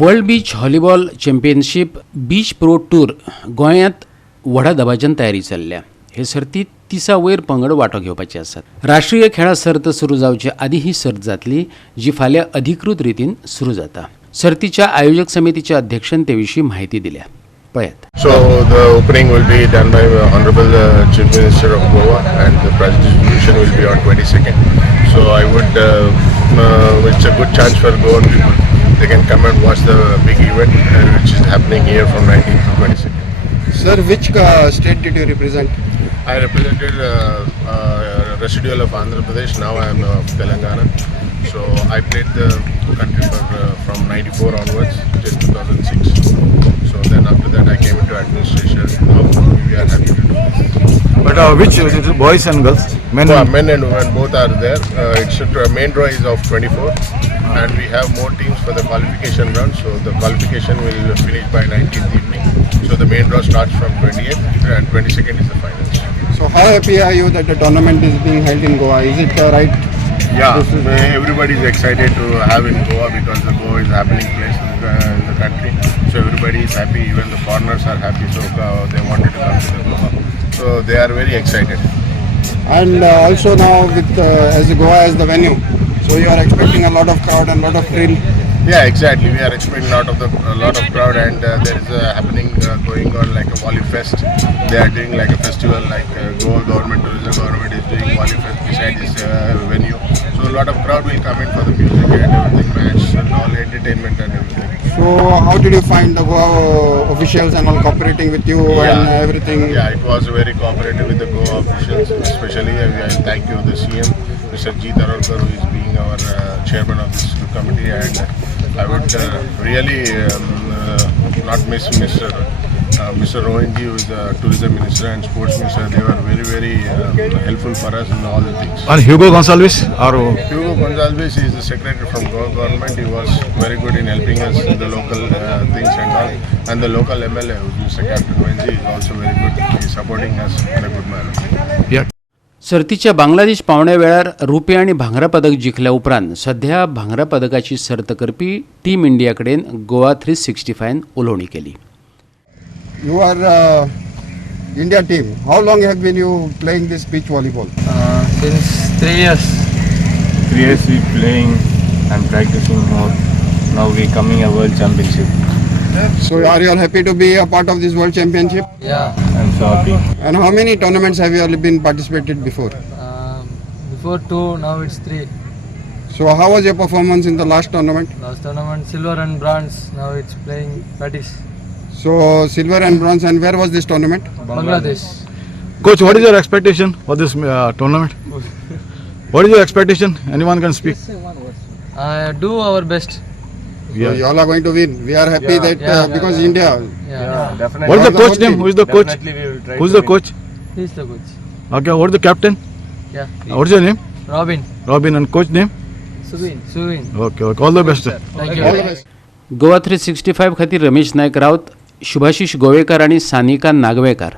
World beach volleyball championship बीच pro tour गोंयांत व्हडा दबाज्यान तयारी चल्ल्या. हे सर्तीत 30 वयर पंगड वांटो घेवपाचे आसात. राष्ट्रीय खेळा सर्त सुरू जावचे आदी ही सर्त जातली, जी फाल्यां अधिकृत रितीन सुरू जाता. सर्तीच्या आयोजक समितीच्या अध्यक्षान ते विशीं माहिती दिल्या. पळयात. So the opening will be done by Honorable Chief Minister of Goa, and the prize distribution will be on 22nd. So I would, it's a good chance for Goan people. They can come and watch the big event which is happening here from 19th to 22nd. Sir, which state did you represent? I represented residual of Andhra Pradesh. Now I am of Telangana. So I played the country from 94 onwards till 2006. So then after that I came into administration. Now we are happy to do this. But which boys and girls? Men and women both are there. It's a main draw is of 24, and we have more teams for the qualification round. So the qualification will finish by 19th evening. So the main draw starts from 28th and 22nd is the finals. So how happy are you that the tournament is being held in Goa? Is it right? Yeah, everybody is excited to have in Goa because the Goa is a happening place in the country. So everybody is happy, even the foreigners are happy. So they wanted to come to the Goa. So they are very excited. And also now with as Goa as the venue, so you are expecting a lot of crowd and lot of thrill. Yeah, exactly. We are expecting a lot of crowd, and there is a happening going on like a Volley Fest. They are doing like a festival, like Goa tourism government is doing Volley Fest beside this venue. So a lot of crowd will come in for the music and everything, match and all entertainment and everything. So how did you find the Goa officials and all cooperating with you and everything? Yeah, it was very cooperative with the Goa officials, especially I thank you the CM, Mr. G. Tarolkar, who is being our chairman of this committee, and I would really not miss Mr. Rohanji, who is the tourism minister and sports minister. They were very helpful for us in all the things. And Hugo Gonsalves? Hugo Gonsalves is the secretary from Goa government. He was very good in helping us in the local things and all. And the local MLA, who is Mr. Captain Wenji, is also very good. He is supporting us in a good manner. Yeah. सर्तीच्या बांगलादेश पावण्या वेळार रुपे आणि भांगरा पदक जिखल्या उपरांत सध्या भांगरा पदकाची सर्त करपी team India कडेन गोवा 365 उलोवणी केली. You are India team. How long have been you playing this beach volleyball? Since 3 years. 3 years we playing and practicing more. Now we coming a world championship. So are you all happy to be a part of this world championship? Yeah. I'm so happy. And how many tournaments have you all been participated before? Before 2, now it's 3. So how was your performance in the last tournament? Last tournament silver and bronze. Now it's playing Patis. So silver and bronze, and where was this tournament? Bangladesh. Coach, what is your expectation for this tournament? What is your expectation? Anyone can speak. Do our best. So you all are going to win. We are happy because India. Yeah. Definitely. What is the coach name? Who is the coach? Definitely we will try. Who is to the coach? He's the coach. Okay, what is the captain? Yeah. What is your name? Robin. Robin. And coach name? Suvin. Okay. All the best. Thank you. All the best. Goa 365 खातीर रमेश नायक रावत, शुभाशीष गोवेकार आणि सानिका नागवेकार